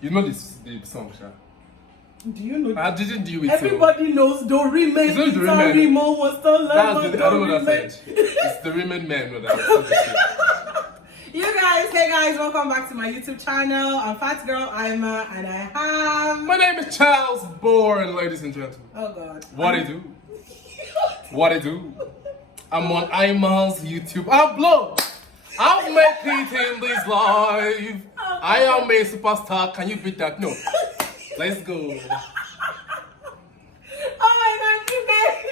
You know this the song, Sha? Do you know? I didn't do it. Everybody knows Dorime. It's not Dorime. Remo was the That's the, I don't know what I said. It's the Riemann Man. You guys, hey guys, welcome back to my YouTube channel. I'm Fatgirlimma, and I have. My name is Charles Bourne, ladies and gentlemen. Oh God. What I do? What I do? I'm on Imal's YouTube. I'll blow. I'll make it in this life. I am a superstar. Can you beat that? No. Let's go. Oh my God, you guys!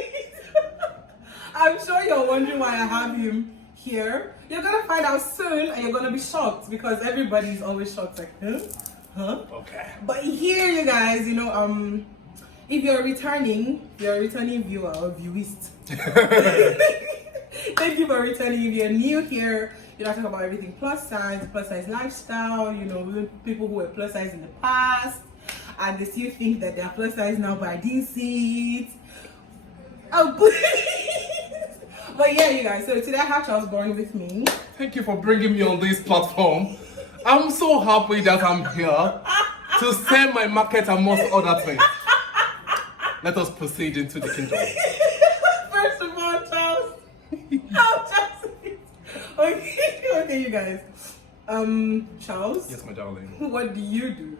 I'm sure you're wondering why I have him here. You're gonna find out soon, and you're gonna be shocked because everybody's always shocked, like, huh? Okay. But here, you guys, you know, if you're a returning viewer or viewist, thank you for returning. If you're new here, you know, I talk about everything plus size lifestyle. You know, people who were plus size in the past, and they still think that they're plus size now, but I didn't see it. Oh, please. But yeah, you guys, so today I have Charles Bourne with me. Thank you for bringing me on this platform. I'm so happy that I'm here to sell my market amongst other things. Let us proceed into the kingdom. First of all, Charles, I'll just okay, you guys. Charles. Yes, my darling. What do you do?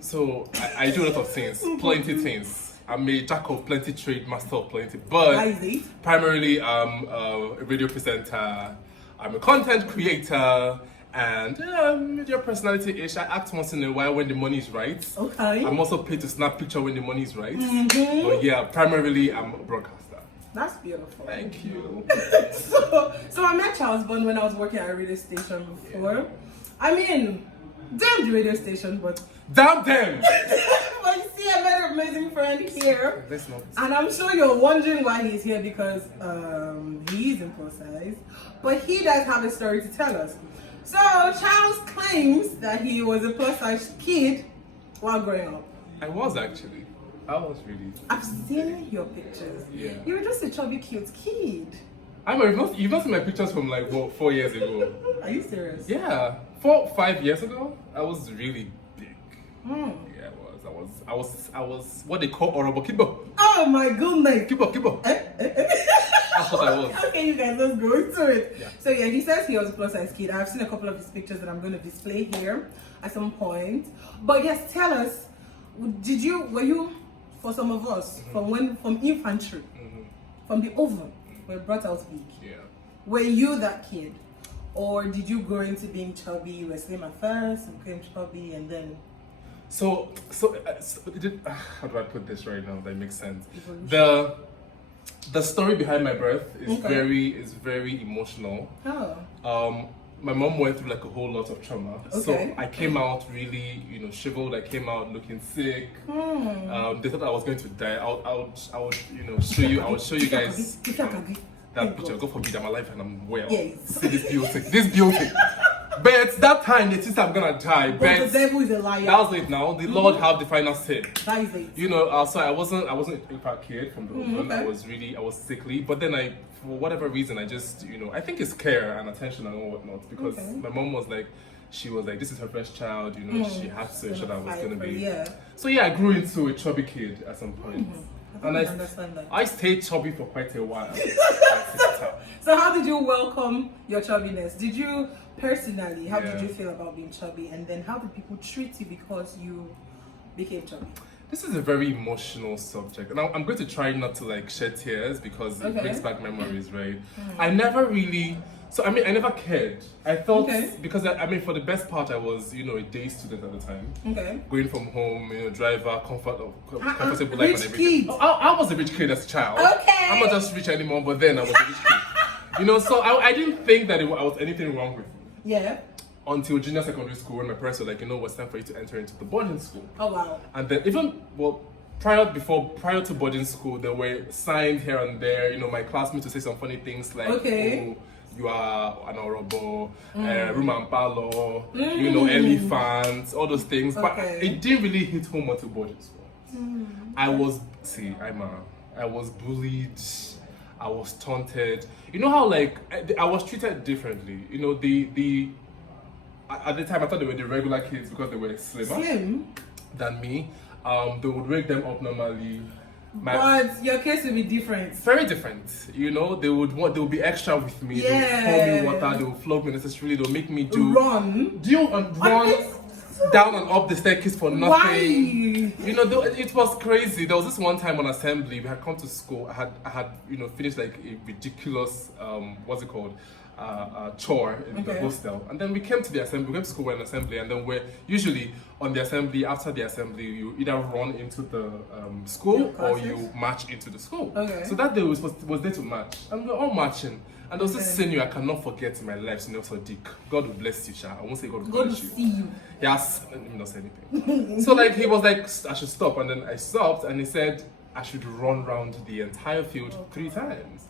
So I do a lot of things, plenty things. I'm a jack of plenty, trade master of plenty, but primarily I'm a radio presenter. I'm a content creator, and media personality-ish. I act once in a while when the money is right. Okay. I'm also paid to snap picture when the money is right. But yeah, primarily I'm a broadcaster. That's beautiful. Thank you. so I met Charles Bourne when I was working at a radio station before. Yeah. I mean, damn the radio station, but damn them. But you see, I met an amazing friend here. That's not. And I'm sure you're wondering why he's here because he's in Plussize, but he does have a story to tell us. So Charles claims that he was a plus size kid while growing up. I was actually. I was really. I've seen your pictures. Yeah. You were just a chubby, cute kid. You've not seen my pictures from like 4 years ago. Are you serious? Yeah, 5 years ago, I was really big. Yeah, I was what they call Orobo Kibo. Oh my goodness. Kibo. That's what I was. Okay, you guys, let's go into it. Yeah. So yeah, he says he was a plus size kid. I've seen a couple of his pictures that I'm going to display here at some point. But yes, tell us, were you, for some of us, from infantry, from the oven, were brought out big? Yeah. Were you that kid? Or did you grow into being chubby? You were slim at first, and became chubby, and then... So how do I put this right now that makes sense? Evolution. The story behind my birth is very emotional. Oh. My mom went through like a whole lot of trauma. Okay. So I came out really, shriveled. I came out looking sick. They thought I was going to die. I would show you. I would show you guys that picture. God forbid I'm alive and I'm well. Yes. See this beauty. This beauty. But that time they think I'm gonna die. But the devil is a liar. That was it. Now the Lord have the final say. That is it. So I wasn't a fat kid from the open. Okay. I was sickly. But then for whatever reason, I just I think it's care and attention and whatnot because my mom was like, this is her first child. She had to ensure that I was gonna be. Yeah. So yeah, I grew into a chubby kid at some point. And I understand that. I stayed chubby for quite a while. So how did you welcome your chubbiness? Did you personally, how did you feel about being chubby? And then how did people treat you because you became chubby? This is a very emotional subject. And I'm going to try not to shed tears because it brings back memories, right? I never really... So, I never cared. I thought, because for the best part, I was, a day student at the time. Okay. Going from home, driver, comfortable life and everything. I was a rich kid as a child. Okay. I'm not just rich anymore, but then I was a rich kid. So I didn't think that I was anything wrong with me. Yeah. Until junior secondary school when my parents were like, it's time for you to enter into the boarding school. Oh, wow. And then prior to boarding school, there were signs here and there, my classmates would say some funny things like, oh, you are an Orobo, Rumampalo, elephants, all those things. But it didn't really hit home until boarding school. I was bullied, I was taunted. You know how I was treated differently. at the time I thought they were the regular kids because they were slimmer than me. They would wake them up normally. But your case will be different. Very different. You know, they would be extra with me. Yeah. They would pour me water, they would flog me necessarily, they'll make me run down and up the staircase for nothing. Why? You know, it was crazy. There was this one time on assembly, we had come to school, I had finished like a ridiculous what's it called? Chore in the hostel, and then we came to the assembly. We went to school for an assembly, and then we're usually on the assembly. After the assembly, you either run into the school or you march into the school. So that day was there to march, and we're all marching. And there was this senior I cannot forget in my life, Senior Sadiq. God will bless you, Sha. I won't say God will bless you. See you. Yes, let me not say anything. So like he was like, I should stop, and then I stopped, and he said I should run around the entire field 3 times.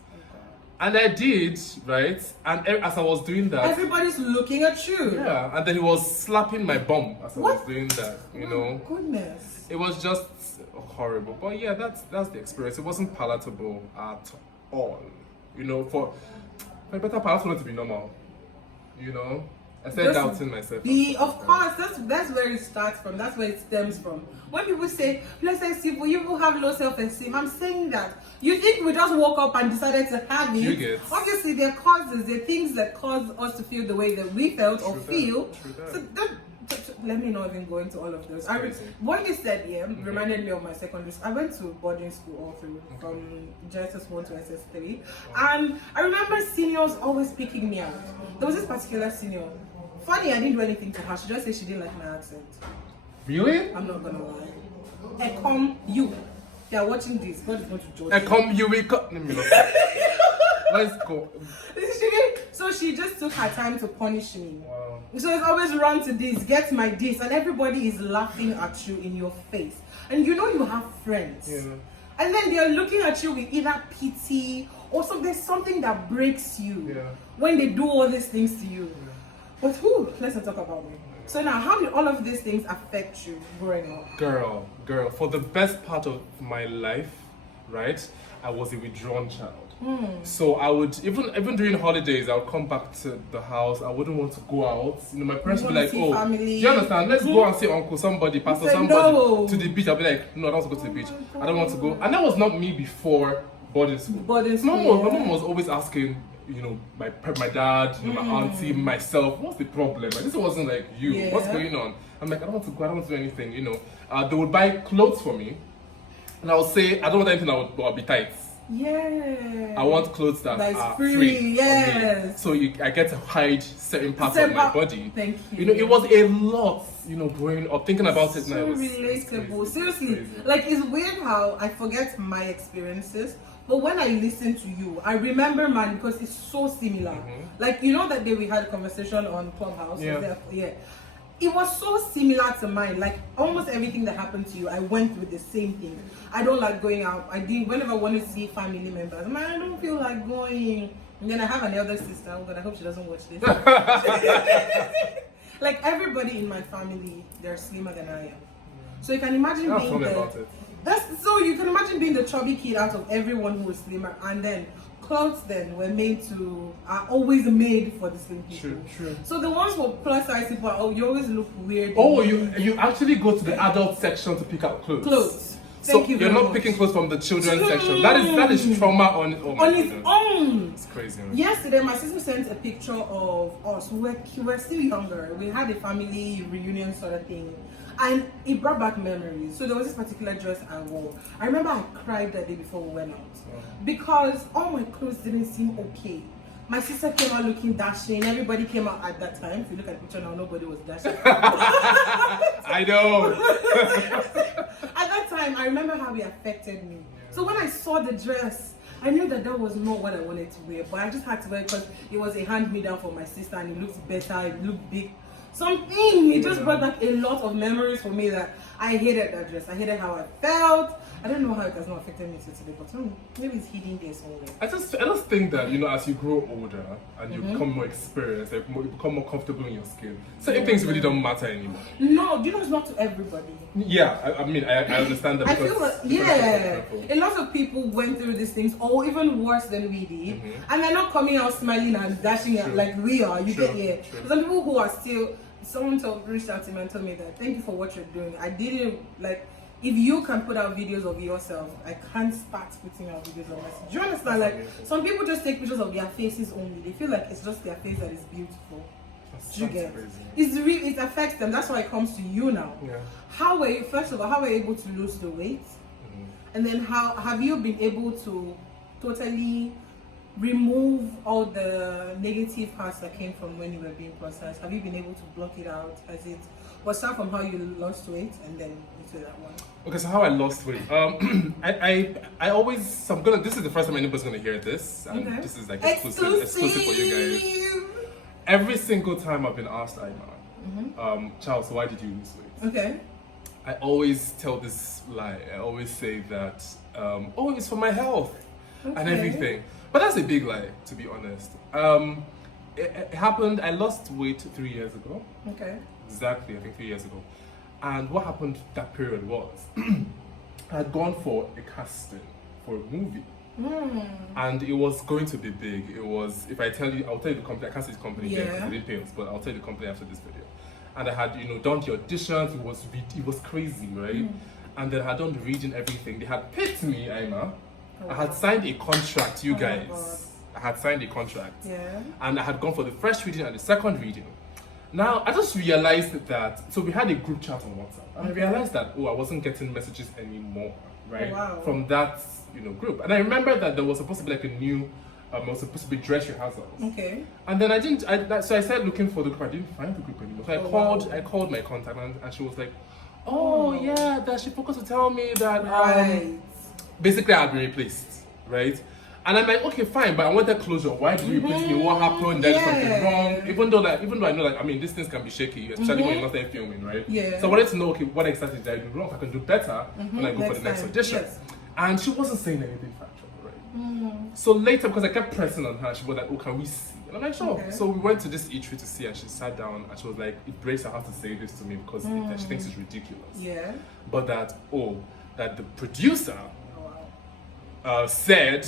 And I did, right? And as I was doing that, everybody's looking at you. Yeah, and then he was slapping my bum as I was doing that, you know. Goodness. It was just horrible. But yeah, that's the experience. It wasn't palatable at all. You know, for a better part, I wanted to be normal. You know? I started doubting myself. Of course, that's where it starts from. That's where it stems from. When people say, self-esteem, you will have low self-esteem, I'm saying that. You think we just woke up and decided to have it? Obviously, there are causes, there are things that cause us to feel the way that we felt or feel. So let me not even go into all of those. What you said here reminded me of my secondary school. I went to boarding school all through, from JSS1 to SS3. And I remember seniors always picking me out. There was this particular senior. Funny, I didn't do anything to her. She just said she didn't like my accent. Really? I'm not gonna lie. You. They are watching this. God is going to judge you. Let's go. So she just took her time to punish me. Wow. So it's always run to this, get my this, and everybody is laughing at you in your face. And you know you have friends. Yeah. And then they're looking at you with either pity or there's something that breaks you when they do all these things to you. Yeah. But let's not talk about me. So now, how did all of these things affect you growing up? Girl, for the best part of my life, right, I was a withdrawn child. So I would, even during holidays, I would come back to the house. I wouldn't want to go out. You know, my parents would be like, family. Do you understand? Let's go and see uncle, somebody, pastor, somebody to the beach. I'll be like, no, I don't want to go to the beach. I don't want to go. And that was not me before boarding school. My mom was always asking, you know, my dad, you know, my auntie, myself, what's the problem? Like, this wasn't like you. What's going on? I'm like, I don't want to go, I don't want to do anything, you know. They would buy clothes for me, and I would say, I don't want anything that would be tight. Yeah. I want clothes that are free. Yes. So I get to hide certain parts of my body. Thank you. You know, it was a lot, you know, growing up, thinking about it now. So relatable. Seriously, like it's weird how I forget my experiences. But when I listen to you, I remember mine because it's so similar. Like, you know that day we had a conversation on Clubhouse? It was so similar to mine. Like, almost everything that happened to you, I went through the same thing. I don't like going out. Whenever I want to see family members, I don't feel like going. And then I have an elder sister. Oh God, I hope she doesn't watch this. Like, everybody in my family, they're slimmer than I am. So you can imagine you can imagine being the chubby kid out of everyone who was slimmer, and then clothes are always made for the slim people. True. So the ones for plus size people, you always look weird. Oh, you actually go to the adult section to pick out clothes. So you're not picking clothes from the children's section. That is trauma on its own. It's crazy. Man. Yesterday, my sister sent a picture of us. We were still younger. We had a family reunion sort of thing. And it brought back memories. So there was this particular dress I wore. I remember I cried that day before we went out. Because all my clothes didn't seem okay. My sister came out looking dashing. Everybody came out at that time. If you look at the picture now, nobody was dashing. I know. At that time, I remember how it affected me. So when I saw the dress, I knew that was not what I wanted to wear. But I just had to wear it because it was a hand-me-down for my sister and it looked better, it looked big. It just brought back a lot of memories for me that I hated that dress. I hated how I felt. I don't know how it has not affected me today, but maybe it's hidden there somewhere. I just think that, you know, as you grow older and you become more experienced, you become more comfortable in your skin, certain things really don't matter anymore. No, you know, it's not to everybody. Yeah, I mean, I understand that. I feel like, a lot of people went through these things, or even worse than we did, and they're not coming out smiling and dashing out like we are. Some people who are still someone reached out to me and told me that thank you for what you're doing. I didn't like. If you can put out videos of yourself, I can't start putting out videos of myself. Do you understand? Like, some people just take pictures of their faces only. They feel like it's just their face that is beautiful. Do you get? It affects them. That's why it comes to you now. Yeah. How were you? First of all, how were you able to lose the weight? And then how have you been able to totally remove all the negative parts that came from when you were being plus size? Have you been able to block it out? Has it? Well, start from how you lost weight and then into that one. Okay, so how I lost weight. I always, so I'm gonna, this is the first time anybody's gonna hear this. And this is like exclusive for you guys. Every single time I've been asked, Charles, why did you lose weight? Okay. I always tell this lie. I always say that, oh, it's for my health and everything. But that's a big lie, to be honest. It happened, I lost weight 3 years ago. Okay. Exactly, I think 3 years ago. And what happened that period was, I had gone for a casting for a movie. And it was going to be big. It was, if I tell you, I'll tell you the company, I can't say the company here because it didn't pay us, but I'll tell you the company after this video. And I had, done the auditions, it was crazy, right? And then I had done the reading, everything. They had picked me, Aima. I had signed a contract, you guys. I had signed a contract. Yeah. And I had gone for the first reading and the second reading. Now, I just realized that, so we had a group chat on WhatsApp, and I realized that, I wasn't getting messages anymore, right? From that, group. And I remember that there was supposed to be like a new, was supposed to be dress rehearsals. Okay. And then so I started looking for the group, I didn't find the group anymore. So I called my contact, and she was like, yeah, that she forgot to tell me that, basically I'd been replaced, right? And I'm like, okay, fine, but I wanted closure. Why did you replace me? What happened? There's something wrong. Even though I know, these things can be shaky, especially when you're not there filming, right? Yeah. So I wanted to know, okay, what exactly did I do wrong? If I can do better when I go for the next audition. Yes. And she wasn't saying anything factual, right? So later, because I kept pressing on her, she was like, can we see? And I'm like, sure. Okay. So we went to this eatery to see, and she sat down, and she was like, it breaks her heart to say this to me because she thinks it's ridiculous. Yeah. But that the producer said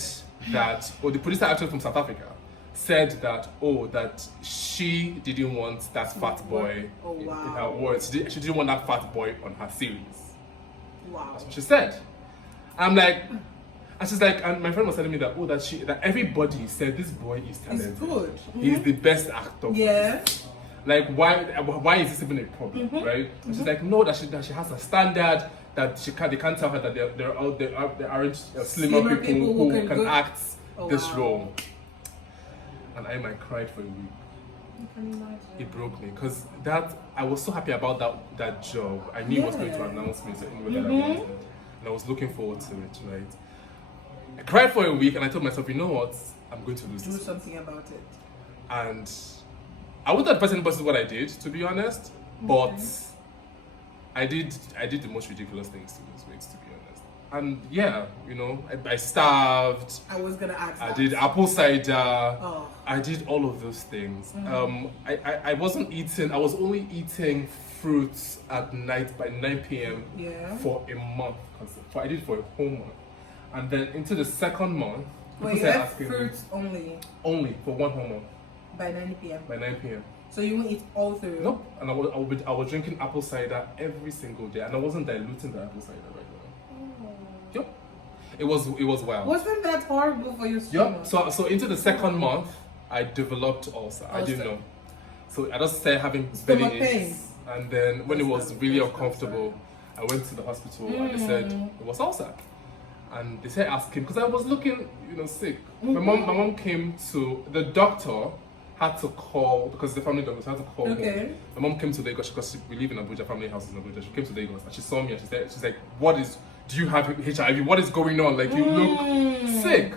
that, the producer actually from South Africa said that, that she didn't want that fat boy in her words. She didn't want that fat boy on her series. Wow. That's what she said. I'm like, and she's like, and my friend was telling me that, that everybody said this boy is talented. He's good. He's the best actor. Yeah. Like, why is this even a problem, right? And she's like, no, that she has a standard, that they can't tell her that there aren't slimmer people who can act this role. And I cried for a week. You can imagine. It broke me because I was so happy about that job. I knew it was going to announce me in the way that I wanted, and I was looking forward to it, right? I cried for a week, and I told myself, you know what? I'm going to lose this. Do something about it. And I wouldn't advise anybody what I did, to be honest, but I did the most ridiculous things to lose weight, to be honest. And yeah, I starved. I was gonna ask. I did apple cider. I did all of those things. I wasn't eating. I was only eating fruits at night by 9 p.m. For a month. I did it for a whole month, and then into the second month. Wait, you had fruits only? Only for one whole month. By 9 p.m. By 9 p.m. So you won't eat all through? Nope. And I was drinking apple cider every single day, and I wasn't diluting the apple cider right now. Yep. It was wild. Wasn't that horrible for your stomach? Yep. So into the second month, I developed ulcer. I didn't know. So I just started having belly aches, and then when it was really uncomfortable, I went to the hospital and they said it was ulcer. And they started asking, because I was looking, sick. My mom came to, the doctor had to call, because the family doctor had to call home. My mom came to Lagos, because we live in Abuja, family house in Abuja. She came to Lagos and she saw me and she's like, do you have HIV? What is going on? Like, you look sick.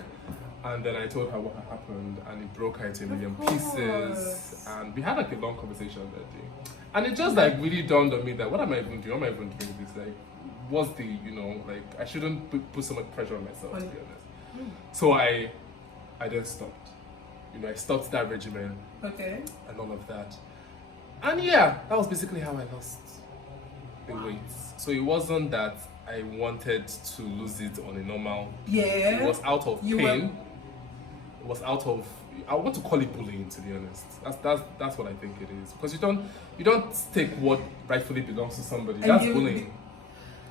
And then I told her what had happened, and it broke her into a million pieces. And we had like a long conversation that day. And it just like really dawned on me that, what am I even doing? What am I even doing this? Like, what's the, I shouldn't put so much pressure on myself, to be honest. So I then stopped. I stopped that regimen. Okay. And all of that. And yeah, that was basically how I lost the weight. So it wasn't that I wanted to lose it on a normal. Yeah. It was out of pain. It was out of, I want to call it bullying, to be honest. That's what I think it is, because you don't take what rightfully belongs to somebody. That's bullying.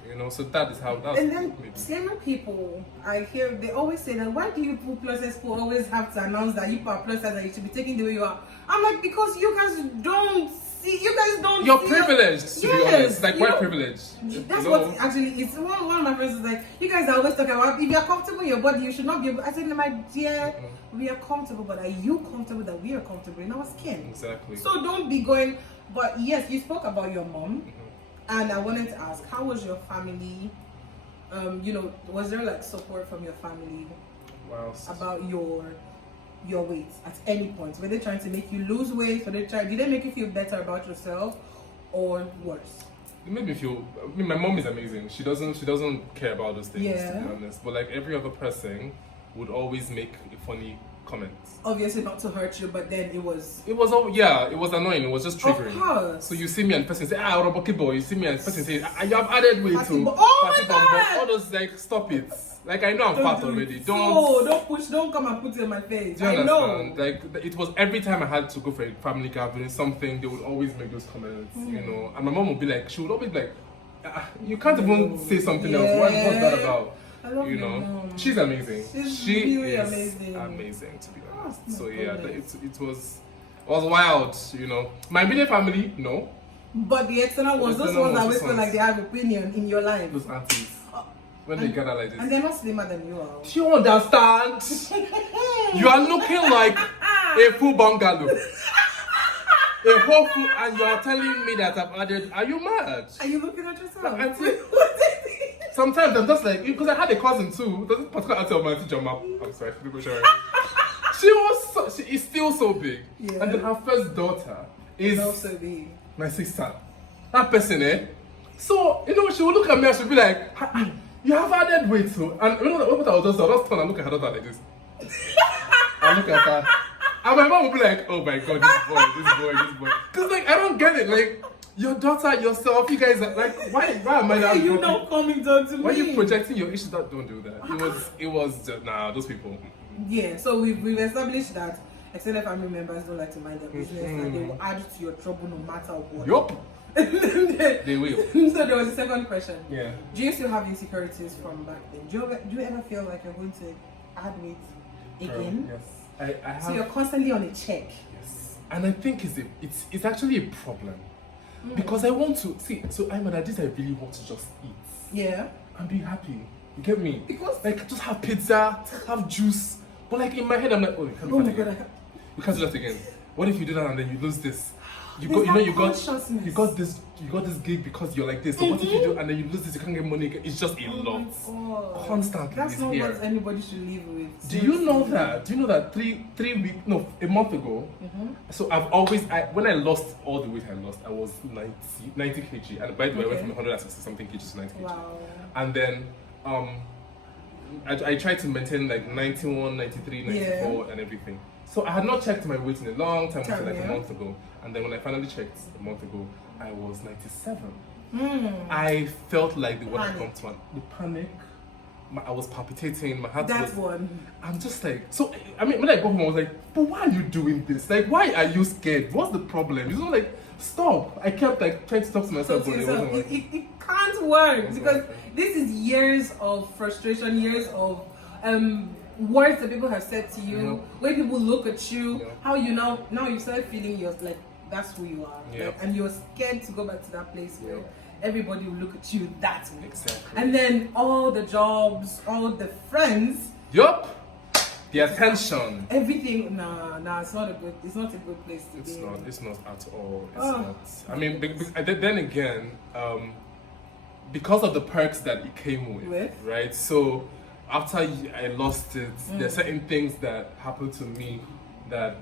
You know, so that is how that's. And then slimmer people, I hear they always say that, why do you plus size people always have to announce that you are plus size and you should be taking the way you are? I'm like, because you guys don't see, you're privileged, to be honest. Like, why privilege? That's what actually it's one of my friends is like, you guys are always talking about if you're comfortable in your body, you should not be able. I said, my dear, we are comfortable, but are you comfortable that we are comfortable in our skin? Exactly. So don't be going. But yes, you spoke about your mom. And I wanted to ask, how was your family? You know, was there like support from your family about your weight at any point? Were they trying to make you lose weight? Did they make you feel better about yourself or worse? It made me feel. I mean, my mom is amazing. She doesn't care about those things, to be honest. But like every other person would always make a funny comment. Obviously not to hurt you, but then it was annoying. It was just triggering. Of course. So you see me and the person say, Roboki boy. You see me and the person say, you have added weight too. Oh my God! All those like, stop it. Like, I know I'm fat already. Don't come and put it in my face. Do you understand? Like, it was every time I had to go for a family gathering, something, they would always make those comments, you know. And my mom would be like, she would always be like, you can't even say something else. What's that about? I love you know, mom. She's amazing. She really is amazing, to be honest. So yeah, it was wild, you know. My immediate family, no. But the external ones, those ones that always feel like they have opinion in your life. Those aunties. When they gather like this. And they're not slimmer than you are. Do you understand? You are looking like a full bungalow. A whole full, and you're telling me that I've added. Are you mad? Are you looking at yourself? Like, sometimes I'm just like, because I had a cousin too. Doesn't particular auntie of my teacher, I'm sorry, she is still so big. Yeah. And then her first daughter is also big. My sister. That person, So, you know, she would look at me and she'd be like, you have added weight too. And you know what I was just turn and look at her daughter like this. I look at her. And my mom would be like, oh my God, this boy. Because like, I don't get it. Like, your daughter, yourself, you guys are like, why am I not? You not coming down to me? Why are you projecting your issues? Don't do that. It was just, those people. Yeah, so we've established that extended family members don't like to mind their business and they will add to your trouble no matter what. Yup. They will. So there was a second question. Yeah. Do you still have insecurities from back then? Do you ever feel like you're going to add weight again? Yes. I have. So you're constantly on a check. Yes. And I think it's actually a problem. Because I want to see, so I'm at this I really want to just eat. Yeah. And be happy. You get me? Because like just have pizza, have juice. But like in my head I'm like, oh, you can't do that again. You can't do that again. What if you do that and then you lose this? You got this gig because you're like this. So what if you do and then you lose this, you can't get money again? It's just a lot. Constantly. That's not what anybody should live with. Do you know that? A month ago, so I've always, when I lost all the weight I lost, I was 90 kg. And by the way, I went from 160 something kg to 90 kg. Wow. And then, I tried to maintain like 91, 93, 94 and everything. So I had not checked my weight in a long time, until like a month ago. And then when I finally checked a month ago, I was 97. I felt like the world had come to the panic. I was palpitating, my heart was... I'm just like... So, I mean, when I got home, I was like, but why are you doing this? Like, why are you scared? What's the problem? It's not like, stop. I kept like trying to talk to myself, but it wasn't working. It can't work because this is years of frustration, years of words that people have said to you, when people look at you, how you now you start feeling you're like, that's who you are. Like, and you're scared to go back to that place where everybody will look at you that way. Exactly. And then all the jobs, all the friends. Yup. The attention. Everything. Nah, it's not a good place to be. It's not at all. It's not. I mean, then again, because of the perks that it came with, right? So after I lost it, there are certain things that happened to me that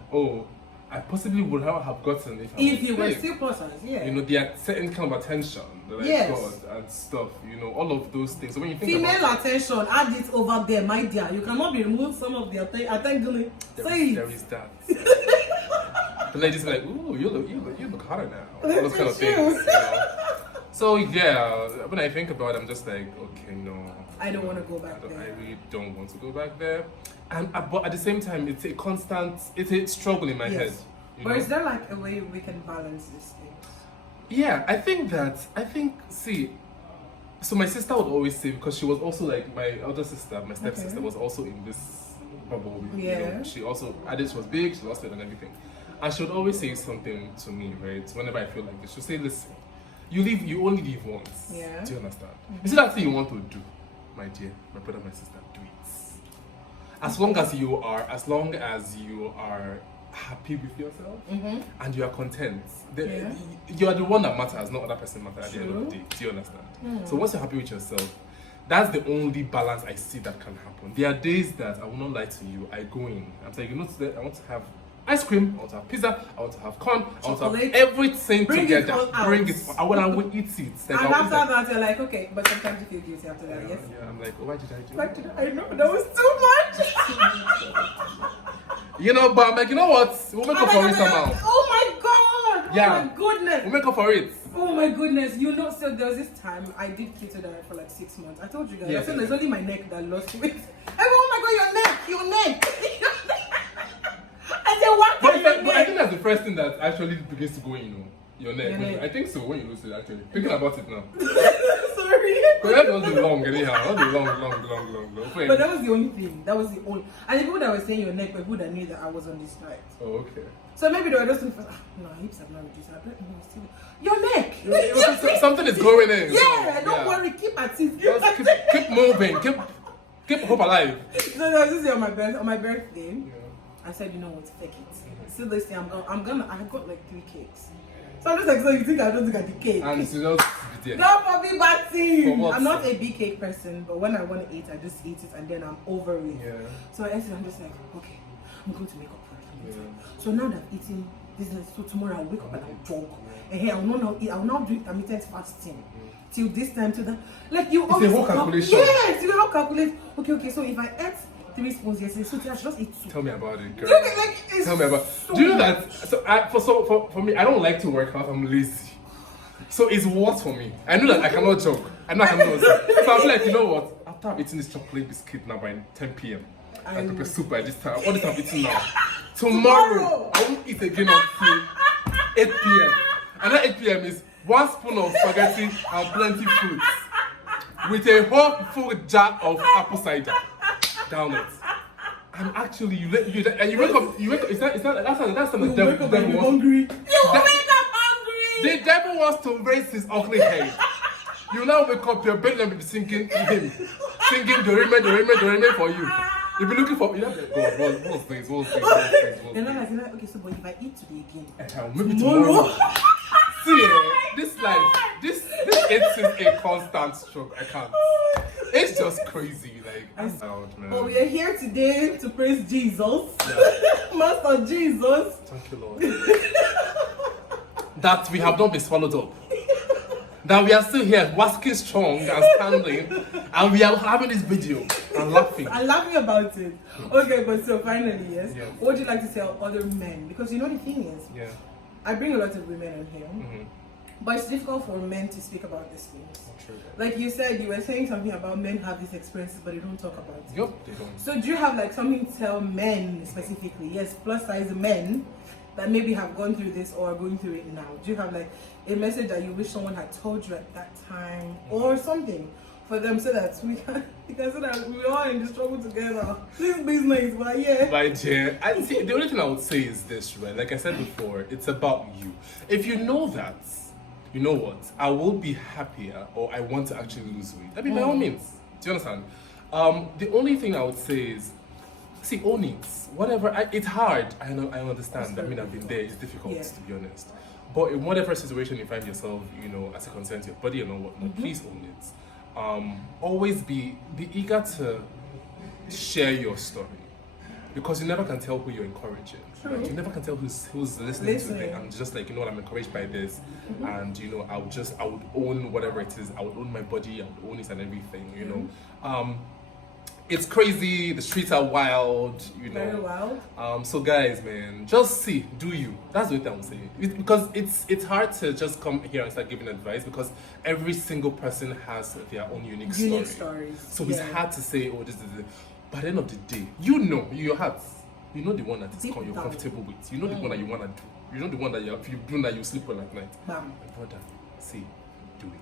I possibly would not have gotten if you were still plus size. You know, there are certain kind of attention that I got and stuff. You know, all of those things. So when you think female attention, add it over there, my dear. You cannot be removed some of the attention. There is that. The ladies are like, ooh, you look hotter now. All those kind of things. You know? So yeah, when I think about it, I'm just like, okay, no. I don't want to go back there. I really don't want to go back there. And but at the same time, it's a constant, it's a struggle in my head. But is there like a way we can balance these things? Yeah, see, so my sister would always say, because she was also like my elder sister, my stepsister was also in this bubble. Yeah. You know, she also, I did, she was big, she lost weight and everything. And she would always say something to me, right? Whenever I feel like this, she'll say, listen, you only live once. Yeah. Do you understand? You see that thing you want to do, my dear, my brother, my sister, do it. As long as you are happy with yourself and you are content, you are the one that matters, not other person matters at the end of the day. Do you understand? So once you're happy with yourself, that's the only balance I see that can happen. There are days that I will not lie to you, I go in, I'm saying, you know, today I want to have ice cream, I want to have pizza, I want to have corn, I want to have everything together. Bring it on. I will eat it. Like, and after that, you're like, okay, but sometimes you feel guilty after that, yes? Yeah, I'm like, oh, why did I do that? I know, that was too much. You know, but I'm like, you know what? We'll make up for it somehow. Oh my god! Yeah. Oh my goodness! We'll make up for it. Oh my goodness! You know, so there was this time I did keto diet for like 6 months. I told you guys. I said there's only my neck that lost weight. Oh my god, your neck! I said, what? But I think that's the first thing that actually begins to go in, you know, your neck. I think so when you lose it, actually. Thinking about it now. Sorry. Because that was the long, anyhow. That was the long. But that was the only thing. That was the only. And the people that were saying your neck were people that knew that I was on this diet. Oh, okay. So maybe they were just thinking, no, hips have not reduced. I don't know, still. Your neck! Something is going in. Yeah, so, don't worry, keep at it. Keep moving, keep hope alive. So there was this day on my birthday, I said, you know what, take it. So this day I got like 3 cakes. So I'm just like, so you think I don't look at the cake? And it's just there. God forbid, bad thing. I'm not a big cake person, but when I want to eat, I just eat it and then I'm over it. Yeah. So I ate it, I'm just like, okay, I'm going to make up for it. So now that I've eaten this, so tomorrow I'll wake up and I'll jog. And hey, I will not do intermittent fasting. Till this time, till that. Like you always. It's a whole calculation. Yes, you will calculate. Okay, so if I ate 3 spoons yesterday, so I should just eat 2. Tell me about it, girl. Tell me about Do you know that? For me, I don't like to work out. I'm lazy. So it's worse for me. I know that I cannot jog. I know I cannot jog. So I'm like, you know what? After I'm eating this chocolate biscuit now by 10 p.m. I prepare soup by this time. All this I'm eating now. Tomorrow, I won't eat again until 8 p.m. And that 8 p.m. is 1 spoon of spaghetti and plenty fruits with a whole full jar of apple cider down it. And actually, you wake up. It's not. That's the devil. You're hungry. You wake up hungry. The devil wants to raise his ugly head. You now wake up. Your belly will be singing him, singing the remain for you. You'll be looking for. You know, what's this? You're not like, okay, so but if I eat today again, maybe tomorrow. See, this life, this is a constant struggle. I can't. It's just crazy, like, I'm out, man. But we are here today to praise Jesus. Yeah. Master Jesus. Thank you, Lord. That we have not been swallowed up. That we are still here, walking strong and standing, and we are having this video and laughing. I'm laughing about it. Okay, but so finally, yes. What would you like to tell other men? Because you know the thing is, I bring a lot of women on here. But it's difficult for men to speak about these things. True. Like you said, you were saying something about men have these experiences, but they don't talk about it. Yep, they don't. So do you have like something to tell men specifically? Yes, plus size men that maybe have gone through this or are going through it now. Do you have like a message that you wish someone had told you at that time or something for them so that we can say that we're all in the struggle together? This business, but yeah. My dear, I see. The only thing I would say is this, right? Like I said before, it's about you. If you know that, you know what? I will be happier, or I want to actually lose weight. I mean, by all means. Do you understand? The only thing I would say is, see, own it. Whatever. It's hard. I know. I understand. I mean, I've been there. It's difficult, to be honest. But in whatever situation you find yourself, you know, as it concerns your body and all whatnot, please own it. Always be eager to share your story, because you never can tell who you're encouraging. Right? You never can tell who's listening to it. I'm just like, you know what, I'm encouraged by this, and you know, I would own whatever it is. I would own my body. I would own it and everything. You know, it's crazy. The streets are wild, you know. Very wild. So guys, man, just do you? That's what I'm saying. Because it's hard to just come here and start giving advice because every single person has their own unique stories. So it's hard to say, oh, this is it. By the end of the day, you know your heart. You know the one that is you're comfortable with. You know the one that you want to do. You know the one that if you do that, you sleep well at night. My brother, see, do it.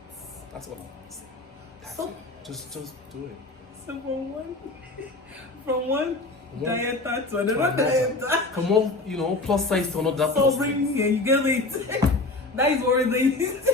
That's all I'm saying. Just do it. So from one dieter to another dieter. From one, plus size to another. So bring you get it. That is what it is.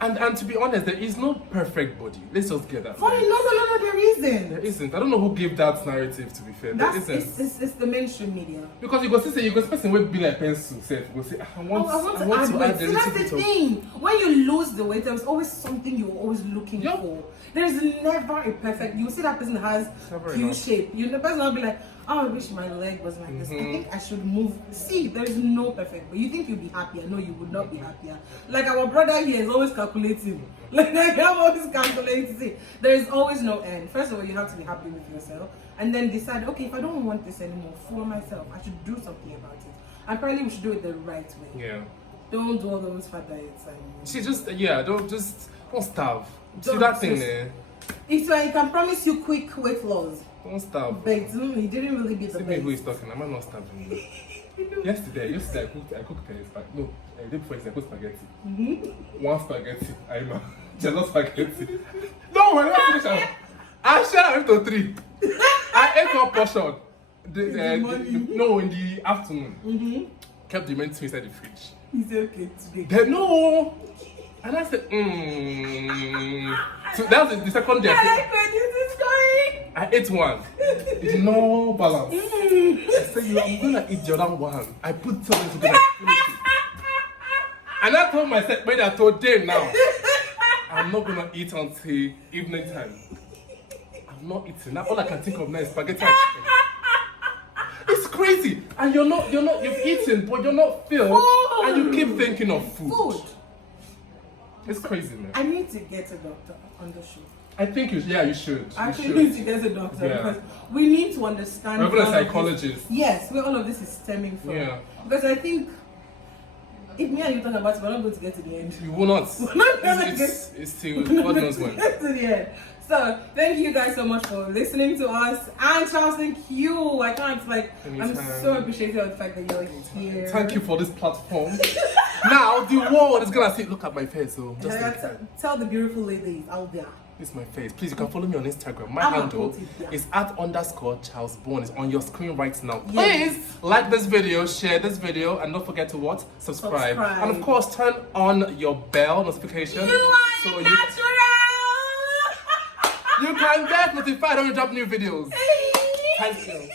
And to be honest, there is no perfect body. Let's just get that. No, there isn't. There isn't. I don't know who gave that narrative. To be fair, there isn't. It's the mainstream media. Because you go see, you go person will be like pencil. Say, you go say, I want to add weight. That's the thing. When you lose the weight, there's always something you're always looking for. There's never a perfect. You see that person has Q shape. The person will be like, oh, I wish my leg was like this. I think I should move. See, there is no perfect. But you think you'll be happier? No, you would not be happier. Like our brother here is always calculating. Like I'm always calculating. See, there is always no end. First of all, you have to be happy with yourself, and then decide, okay, if I don't want this anymore for myself, I should do something about it. And probably we should do it the right way. Yeah. Don't do all those fat diets. Don't starve. See that thing there? It's like I can promise you quick weight loss. Don't starve. But he didn't really be the best. Who is talking? Am I not starving? Yesterday I cooked spaghetti. No, the day before I cooked spaghetti. One spaghetti. I'm jealous spaghetti. No, when I finish, I share into 3. I ate one portion. In the afternoon. Kept the main 2 inside the fridge. He said, okay, today. Then no. And I said, So that was the second day. I like where this is going. I ate one. It's no balance. I said, I'm gonna eat the other one. I put something together. And I told myself, when I told them now, I'm not gonna eat until evening time. I'm not eating. Now all I can think of now is spaghetti and chicken. It's crazy. And you've eaten, but you're not filled. And you keep thinking of food. It's crazy, man. I need to get a doctor on the show. I think you should. I actually need to get a doctor because we need to understand. Or even a psychologist. Yes, where all of this is stemming from. Yeah. Because I think if me and you talk about it, we're not going to get to the end. You will not. We're not going to get it's still God knows when. Get to the end. So thank you guys so much for listening to us. And Charles, thank you. I can't I'm so appreciative of the fact that you're here. Thank you for this platform. Now the world is gonna see. Look at my face, so just tell the beautiful ladies out there. This is my face. Please, you can follow me on Instagram. My handle is @_CharlesBone. It's on your screen right now. Please like this video, share this video, and don't forget to subscribe. And of course, turn on your bell notification. So you can get notified when we drop new videos. Thank you.